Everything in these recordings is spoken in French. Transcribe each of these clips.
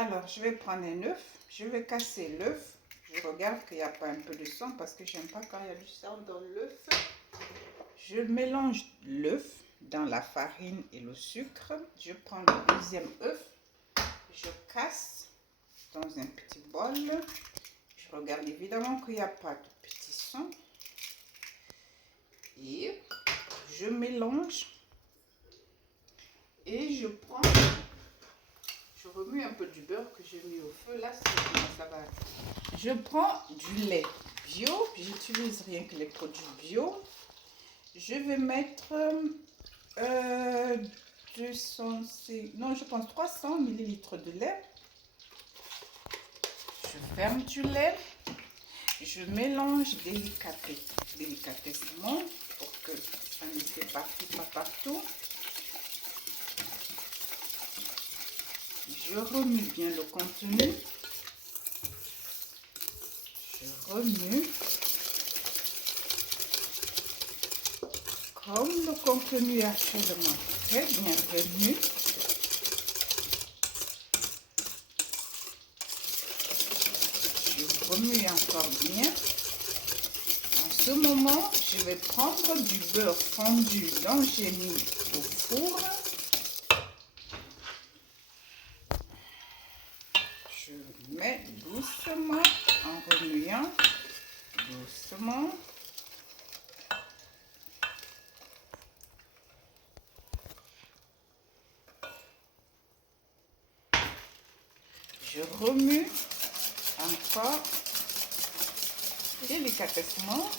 Alors, je vais prendre un œuf. Je vais casser l'œuf. Je regarde qu'il n'y a pas un peu de sang parce que j'aime pas quand il y a du sang dans l'œuf. Je mélange l'œuf dans la farine et le sucre. Je prends le deuxième œuf. Je casse dans un petit bol. Je regarde évidemment qu'il n'y a pas de petit sang. Et je mélange. Et je prends... Je remue un peu du beurre que j'ai mis au feu. Là, ça va. Je prends du lait bio. J'utilise rien que les produits bio. Je vais mettre 200, non, je pense 300 ml de lait. Je ferme du lait. Je mélange délicatement pour que ça ne s'éparpille pas partout. Je remue bien le contenu. Je remue. Comme le contenu est actuellement très bien remué, je remue encore bien. En ce moment, je vais prendre du beurre fondu dont j'ai mis au four. Je mets doucement en remuant, doucement. Je remue encore délicatement.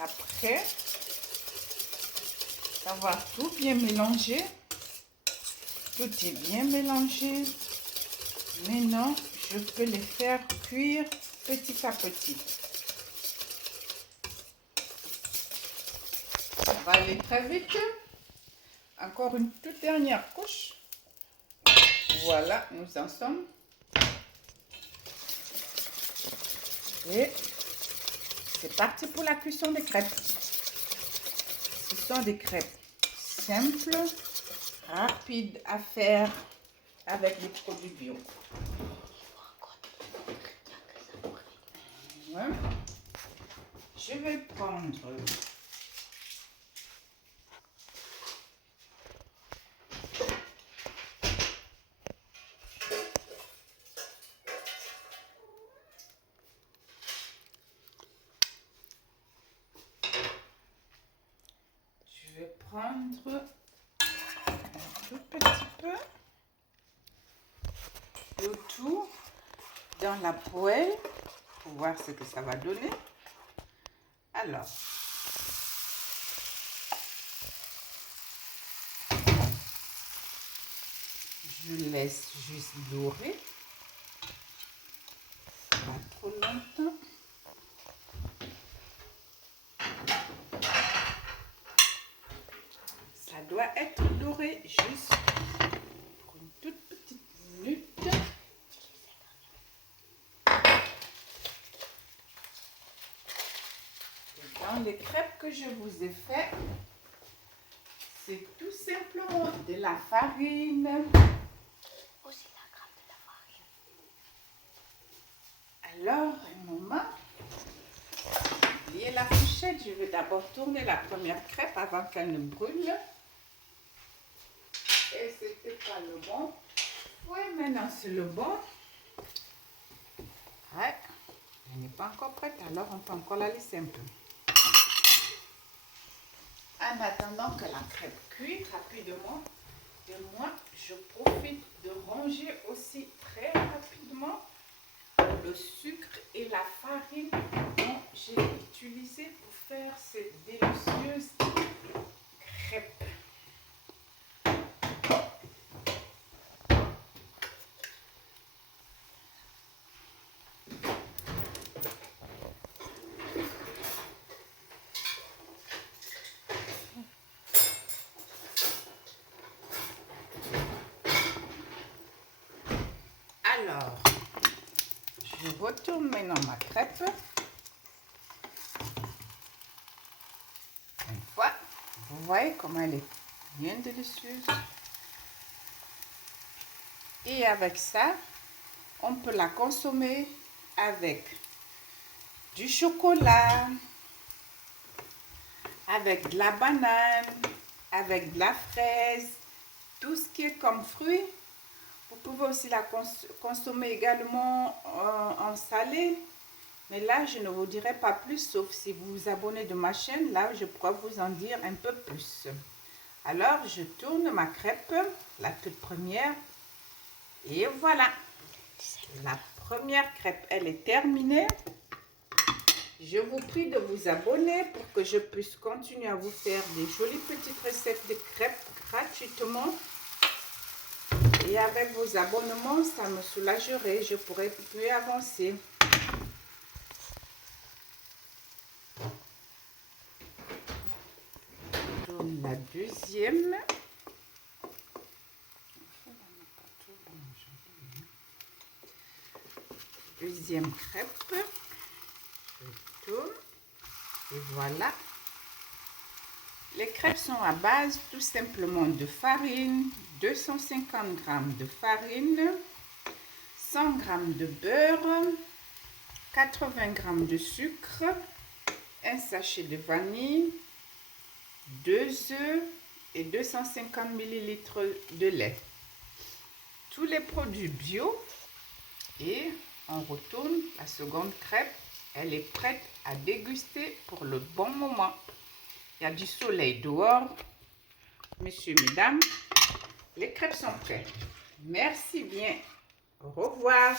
Après avoir tout bien mélangé, tout est bien mélangé. Maintenant, je peux les faire cuire petit à petit. Ça va aller très vite. Encore une toute dernière couche. Voilà, nous en sommes. Et c'est parti pour la cuisson des crêpes. Ce sont des crêpes simples, rapides à faire avec des produits bio. Ouais. Je vais prendre un tout petit peu le tout dans la poêle pour voir ce que ça va donner. Alors, je laisse juste dorer, pas trop longtemps. Ça doit être doré juste pour une toute petite minute. Et dans les crêpes que je vous ai fait, c'est tout simplement de la farine. Aussi la gramme de la farine. Alors, un moment. Oubliez la fourchette. Je vais d'abord tourner la première crêpe avant qu'elle ne brûle. Et c'était pas le bon. Oui, maintenant c'est le bon. Ouais, elle n'est pas encore prête, alors on peut encore la laisser un peu. En attendant que la crêpe cuise rapidement, et moi je profite de ranger aussi très rapidement le sucre et la farine dont j'ai utilisé pour faire ces délicieuses crêpes. Alors, je retourne maintenant ma crêpe. Une fois, vous voyez comment elle est bien délicieuse. Et avec ça, on peut la consommer avec du chocolat, avec de la banane, avec de la fraise, tout ce qui est comme fruit. Vous pouvez aussi la consommer également en salé. Mais là, je ne vous dirai pas plus, sauf si vous vous abonnez de ma chaîne. Là, je pourrais vous en dire un peu plus. Alors, je tourne ma crêpe, la toute première. Et voilà. La première crêpe, elle est terminée. Je vous prie de vous abonner pour que je puisse continuer à vous faire des jolies petites recettes de crêpes gratuitement. Et avec vos abonnements, ça me soulagerait. Je pourrais plus avancer. Je tourne la deuxième. Deuxième crêpe. Je tourne. Et voilà. Les crêpes sont à base tout simplement de farine, 250 g de farine, 100 g de beurre, 80 g de sucre, un sachet de vanille, 2 œufs et 250 ml de lait. Tous les produits bio. Et on retourne la seconde crêpe. Elle est prête à déguster pour le bon moment. Il y a du soleil dehors. Messieurs, mesdames, les crêpes sont prêtes. Merci bien. Au revoir.